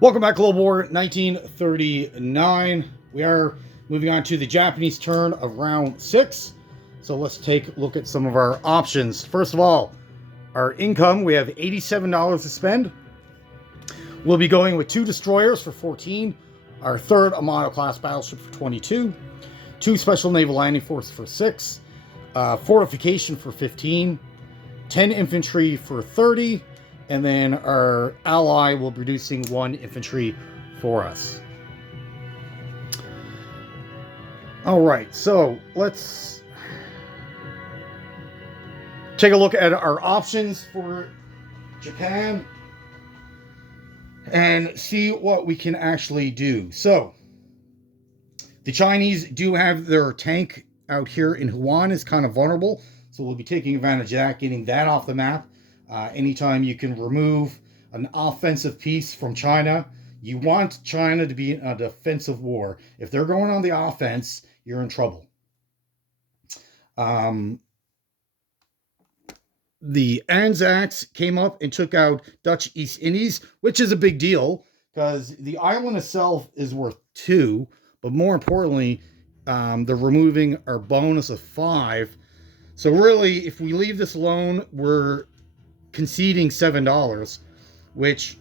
Welcome back, Global War 1939. We are moving on to the Japanese turn of round 6. So let's take a look at some of our options. First of all, our income, we have $87 to spend. We'll be going with 2 destroyers for 14, our 3rd Amato class battleship for 22, 2 special naval landing force for 6, fortification for 15, 10 infantry for 30, and then our ally will be producing 1 infantry for us. All right, so let's take a look at our options for Japan and see what we can actually do. So the Chinese do have their tank out here in Huan is kind of vulnerable, so we'll be taking advantage of that, getting that off the map. Anytime you can remove an offensive piece from China, you want China to be in a defensive war. If they're going on the offense, you're in trouble. The Anzacs came up and took out Dutch East Indies, which is a big deal because the island itself is worth 2, but more importantly, they're removing our bonus of 5. So really, if we leave this alone, we're conceding $7, which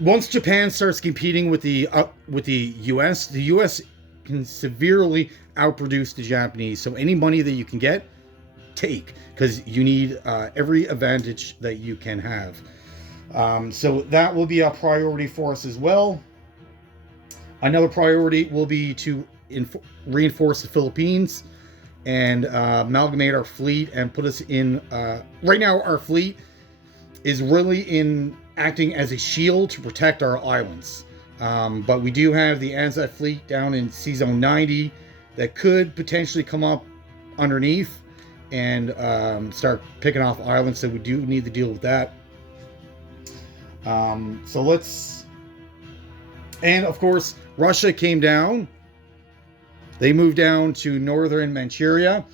once Japan starts competing with the US can severely outproduce the Japanese. So any money that you can get, take, because you need every advantage that you can have. So that will be a priority for us as well. Another priority will be to reinforce the Philippines and amalgamate our fleet and put us in. Right now, our fleet is really in acting as a shield to protect our islands. But we do have the Anzac fleet down in Sea Zone 90 that could potentially come up underneath and start picking off islands. So we do need to deal with that. So let's. And of course, Russia came down. They moved down to northern Manchuria.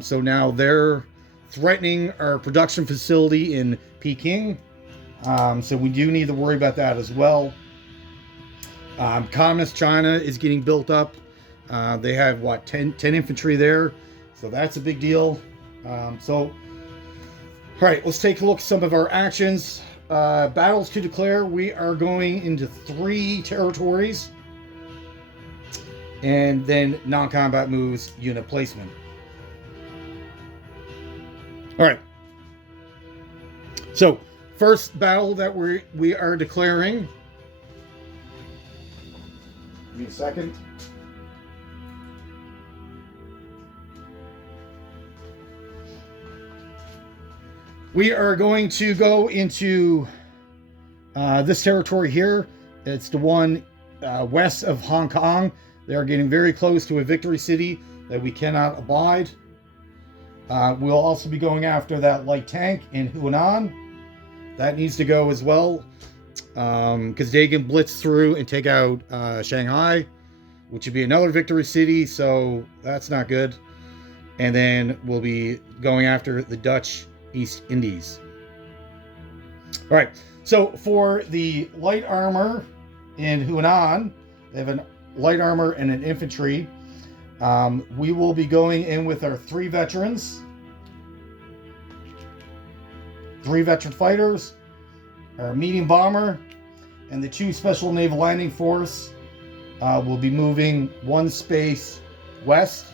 So now they're threatening our production facility in Peking. So we do need to worry about that as well. Communist China is getting built up. They have, 10 infantry there. So that's a big deal. All right, let's take a look at some of our actions. Battles to declare. We are going into 3 territories. And then non-combat moves, unit placement. All right. So first battle that we are declaring. Give me a second. We are going to go into this territory here. It's the one west of Hong Kong. They are getting very close to a victory city that we cannot abide. We'll also be going after that light tank in Hunan. That needs to go as well, because they can blitz through and take out Shanghai, which would be another victory city, so that's not good. And then we'll be going after the Dutch East Indies. All right, so for the light armor in Hunan, they have a light armor and an infantry. We will be going in with our 3 veterans, 3 veteran fighters, our medium bomber, and the 2 special naval landing force will be moving 1 space west.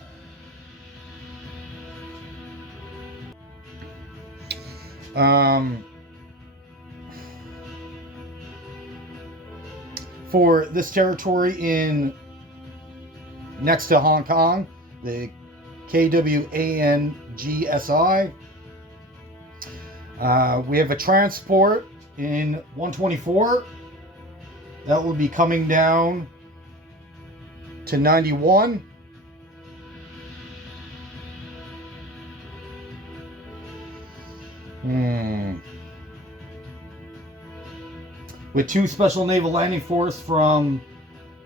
For this territory in next to Hong Kong, the KWANGSI. We have a transport in 124 that will be coming down to 91. With 2 special naval landing force from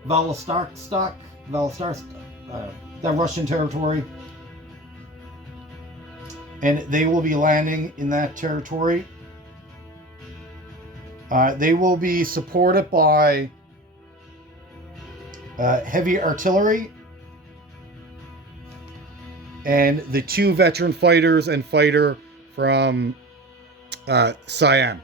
Vladivostok, that Russian territory. And they will be landing in that territory. They will be supported by heavy artillery and the 2 veteran fighters and fighter from Siam.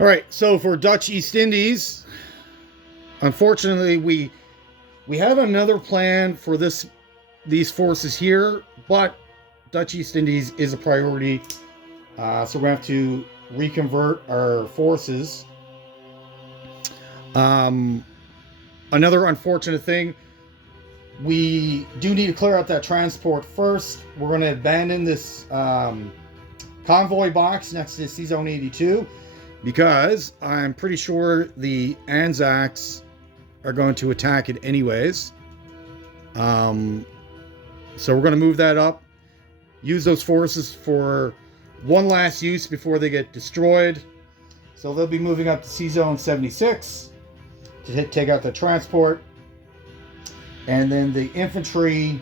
All right, so for Dutch East Indies, unfortunately, we have another plan for these forces here, but Dutch East Indies is a priority, so we're going to have to reconvert our forces. Another unfortunate thing, we do need to clear out that transport first. We're going to abandon this convoy box next to C-Zone 82 because I'm pretty sure the Anzacs are going to attack it anyways. So we're going to move that up, use those forces for one last use before they get destroyed. So they'll be moving up to C-Zone 76 to take out the transport. And then the infantry,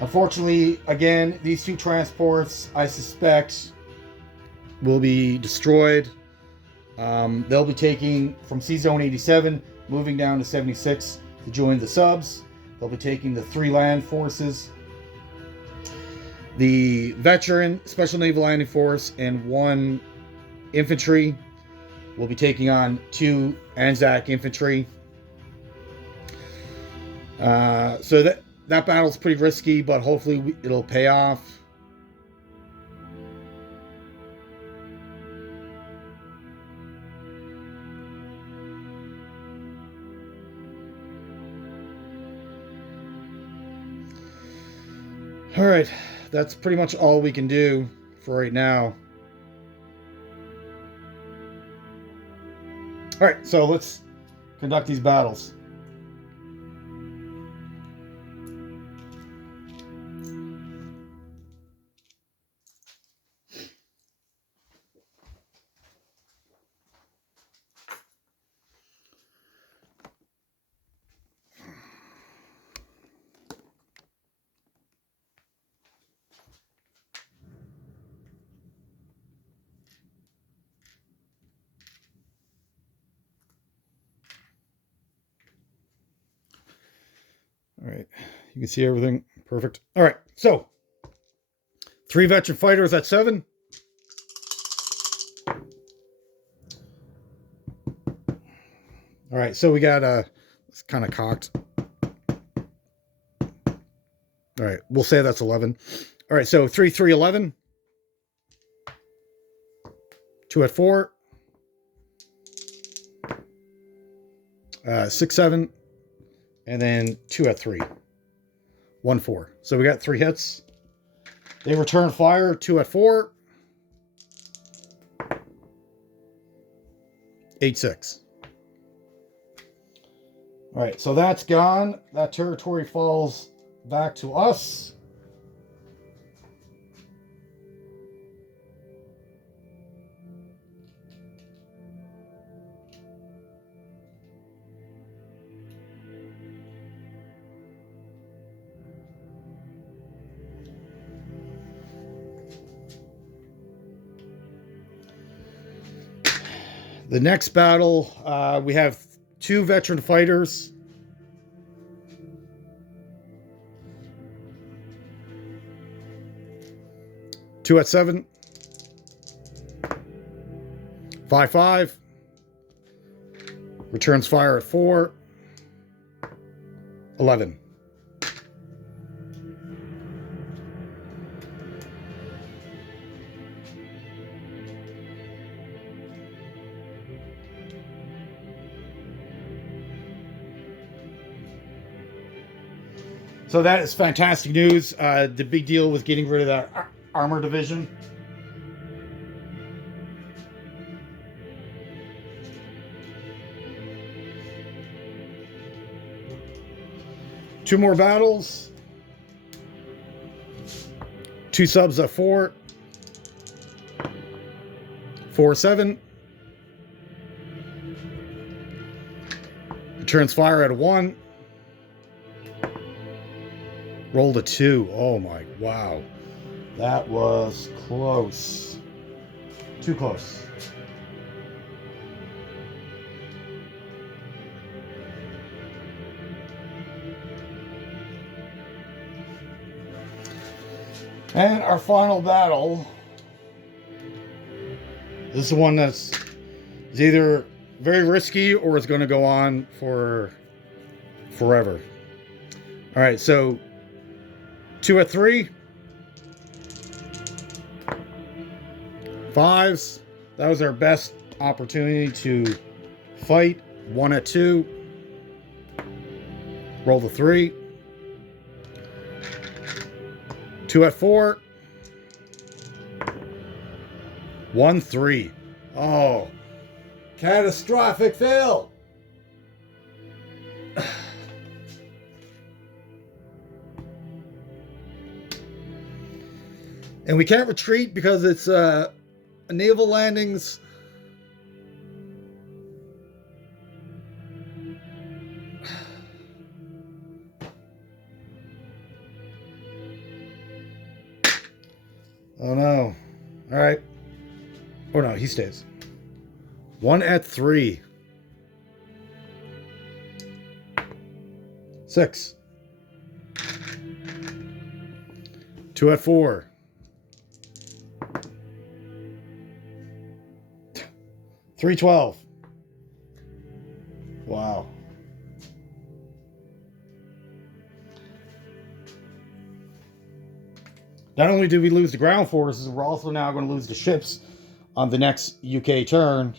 unfortunately, again, these 2 transports, I suspect, will be destroyed. They'll be taking from C-Zone 87, moving down to 76 to join the subs. They'll be taking the 3 land forces, the veteran Special Naval Landing Force, and 1 infantry will be taking on 2 Anzac infantry. So that battle's pretty risky, but hopefully it'll pay off. All right, that's pretty much all we can do for right now. All right, so let's conduct these battles. All right, you can see everything. Perfect. All right, so 3 veteran fighters at 7. All right, so we got it's kind of cocked. All right, we'll say that's 11. All right, so 3, 3, 11. 2 at 4. 6, 7. And then 2 at 3. 1, 4. So we got 3 hits. They return fire. 2 at 4. 8, 6. All right, so that's gone. That territory falls back to us. The next battle, we have 2 veteran fighters. Two at 7. 5, 5. Returns fire at 4. 11. So that is fantastic news. The big deal was getting rid of that armor division. Two more battles. 2 subs at 4. 4, 7. Returns fire at 1. Rolled a 2. Oh my, wow. That was close. Too close. And our final battle. This is the one that's either very risky or it's going to go on for forever. All right, so 2 at 3. 5s. That was our best opportunity to fight. 1 at 2. Roll the 3. 2 at 4. 1 3. Oh, catastrophic fail. And we can't retreat because it's naval landings. Oh no. All right. Oh no, he stays. 1 at 3. 6. 2 at 4. 312. Wow. Not only did we lose the ground forces, we're also now going to lose the ships on the next UK turn.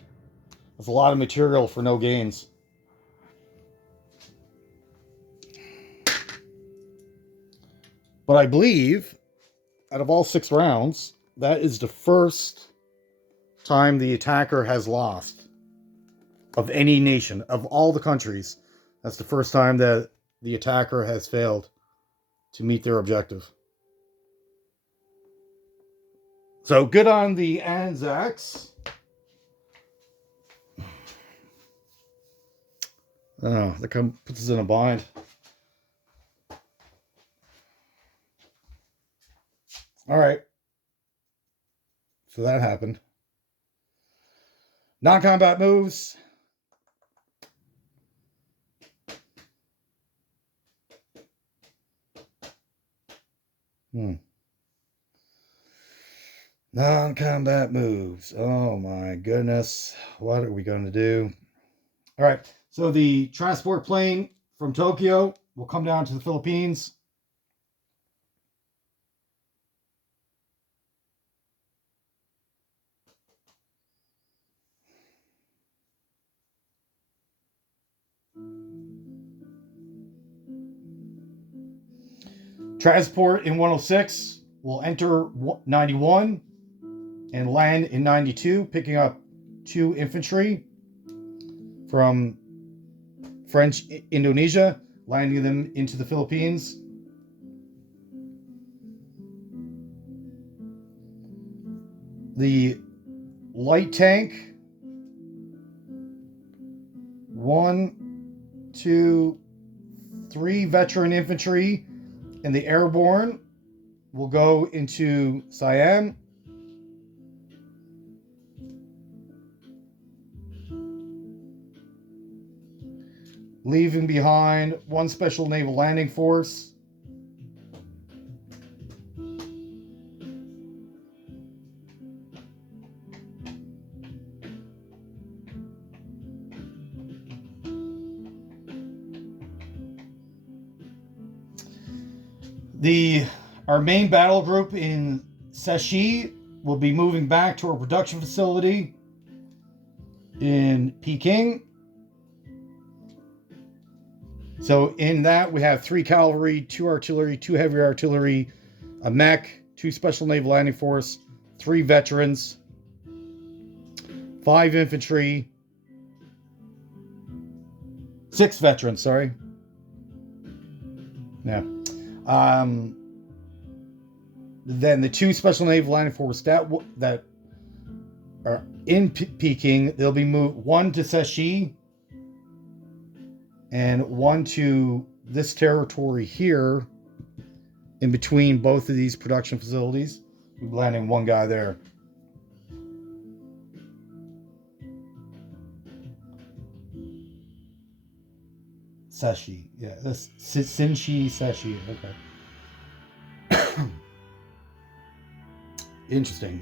That's a lot of material for no gains. But I believe, out of all 6 rounds, that is the first time the attacker has lost of any nation, of all the countries. That's the first time that the attacker has failed to meet their objective. So good on the Anzacs. Oh, that puts us in a bind. All right. So that happened. Non-combat moves. Non-combat moves. Oh my goodness. What are we going to do? All right. So the transport plane from Tokyo will come down to the Philippines. Transport in 106 will enter 91 and land in 92, picking up 2 infantry from French Indonesia, landing them into the Philippines. The light tank, 1, 2, 3 veteran infantry, and the airborne will go into Siam. Leaving behind 1 special naval landing force. Our main battle group in Seshi will be moving back to our production facility in Peking. So in that we have 3 cavalry, 2 artillery, 2 heavy artillery, a mech, 2 special naval landing force, 3 veterans, 5 infantry, 6 veterans, sorry. Yeah. Then the 2 special naval landing force that are in Peking, they'll be moved, 1 to Seshi and 1 to this territory here in between both of these production facilities. We're landing one guy there. Seshi. Yeah, that's Shinchi Seshi. Okay. Interesting.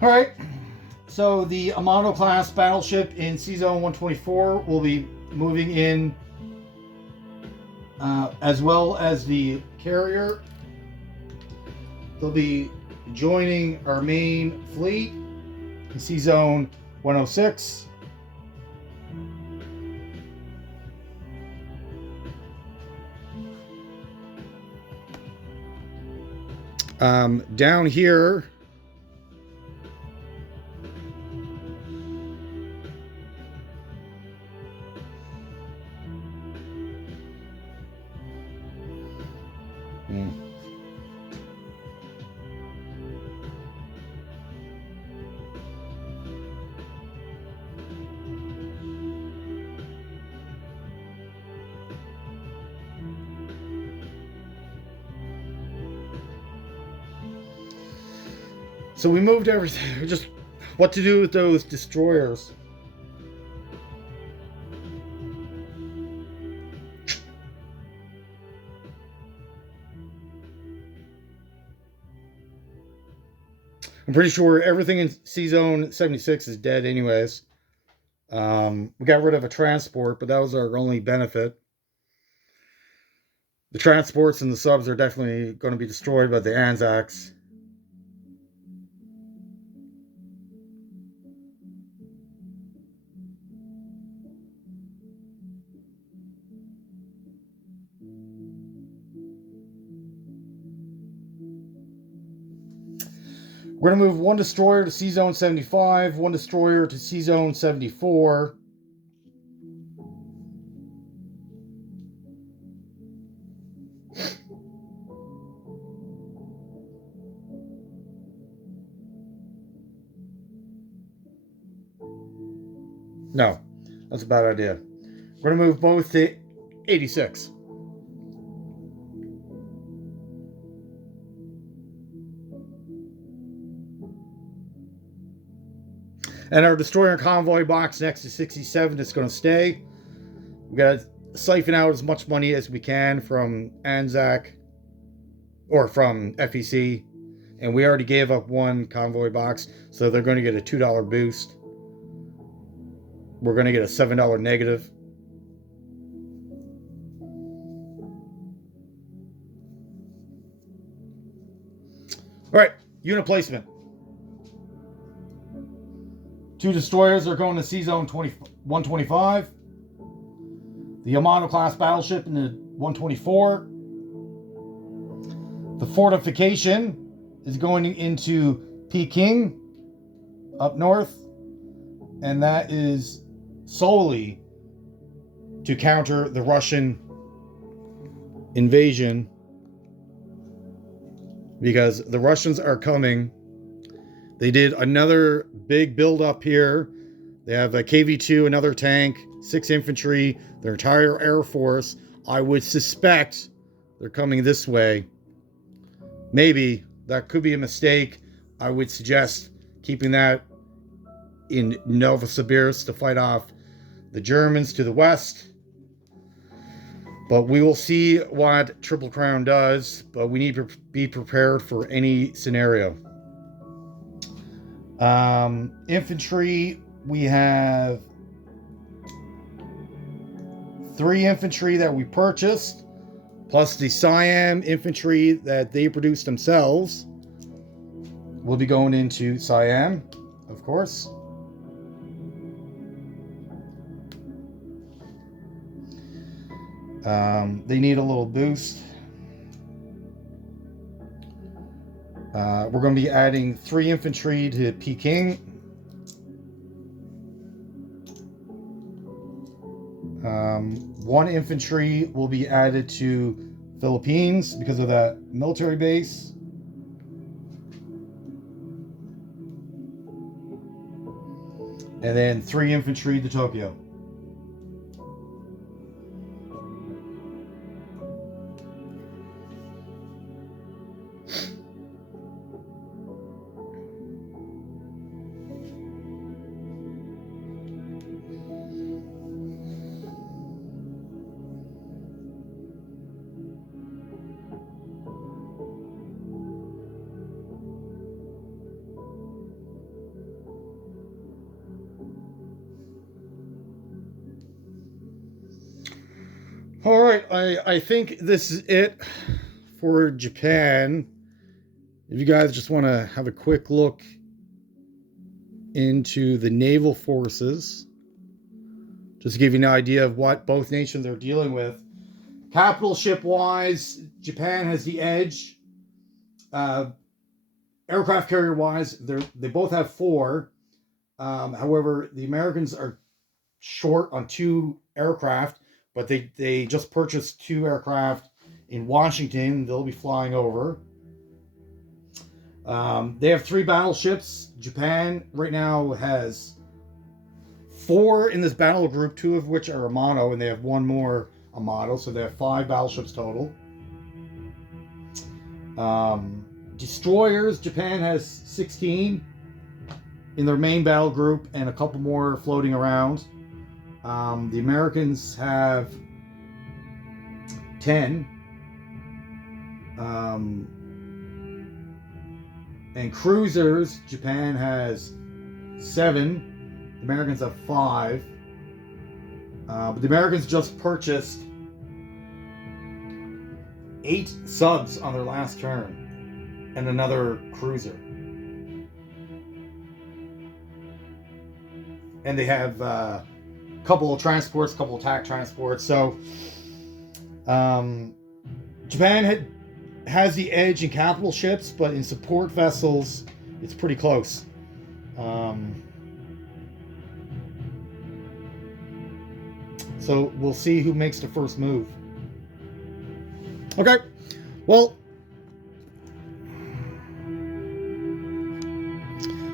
All right. So the Amano class battleship in C-Zone 124 will be moving in, as well as the carrier. They'll be joining our main fleet in C-Zone 106. Down here, so we moved everything. Just what to do with those destroyers. I'm pretty sure everything in C-Zone 76 is dead anyways. We got rid of a transport, but that was our only benefit. The transports and the subs are definitely going to be destroyed by the Anzacs. We're going to move one destroyer to C-Zone 75, one destroyer to C-Zone 74. No, that's a bad idea. We're going to move both to 86. And our destroyer convoy box next to 67 is going to stay. We got to siphon out as much money as we can from Anzac or from FEC. And we already gave up one convoy box, so they're going to get a $2 boost. We're going to get a $7 negative. All right, unit placement. 2 destroyers are going to C-Zone 125. The Amano class battleship in the 124. The fortification is going into Peking up north, and that is solely to counter the Russian invasion, because the Russians are coming. They did another big build up here. They have a KV-2, another tank, 6 infantry, their entire air force. I would suspect they're coming this way. Maybe that could be a mistake. I would suggest keeping that in Novosibirsk to fight off the Germans to the west. But we will see what Triple Crown does. But we need to be prepared for any scenario. Infantry, we have 3 infantry that we purchased, plus the Siam infantry that they produced themselves will be going into Siam, of course. They need a little boost. We're going to be adding 3 infantry to Peking. 1 infantry will be added to Philippines because of that military base. And then 3 infantry to Tokyo. All right, I think this is it for Japan. If you guys just want to have a quick look into the naval forces, just to give you an idea of what both nations are dealing with. Capital ship wise, Japan has the edge. Aircraft carrier wise, they both have 4. However, the Americans are short on 2 aircraft, but they just purchased 2 aircraft in Washington. They'll be flying over. They have 3 battleships. Japan right now has 4 in this battle group, 2 of which are Amato, and they have 1 more Amato, so they have 5 battleships total. Destroyers, Japan has 16 in their main battle group and a couple more floating around. The Americans have 10. And cruisers, Japan has 7. The Americans have 5. But the Americans just purchased 8 subs on their last turn and another cruiser. And they have a couple of transports, couple of attack transports. So Japan has the edge in capital ships, but in support vessels, it's pretty close. So we'll see who makes the first move. Okay, well,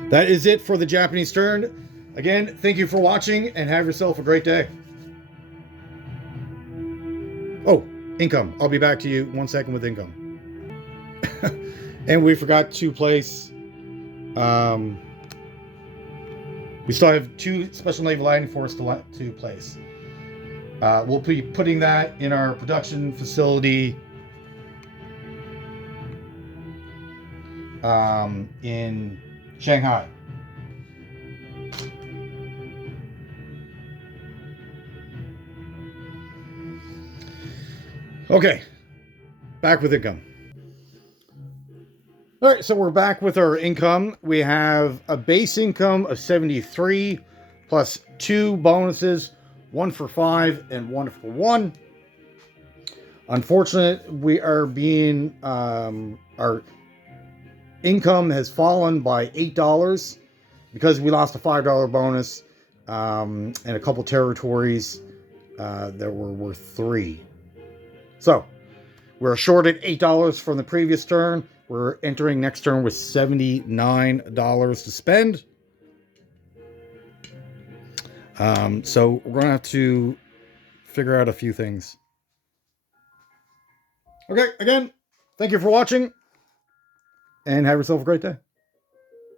that is it for the Japanese turn. Again, thank you for watching and have yourself a great day. Oh, income. I'll be back to you 1 second with income. And we forgot to place. We still have 2 Special Naval Landing Force to place. We'll be putting that in our production facility in Shanghai. Okay, back with income. All right, so we're back with our income. We have a base income of 73 plus 2 bonuses, 1 for 5 and 1 for 1. Unfortunately, we are being our income has fallen by $8 because we lost a $5 bonus and a couple territories that were worth 3. So we're short at $8 from the previous turn. We're entering next turn with $79 to spend. So we're going to have to figure out a few things. Okay, again, thank you for watching and have yourself a great day.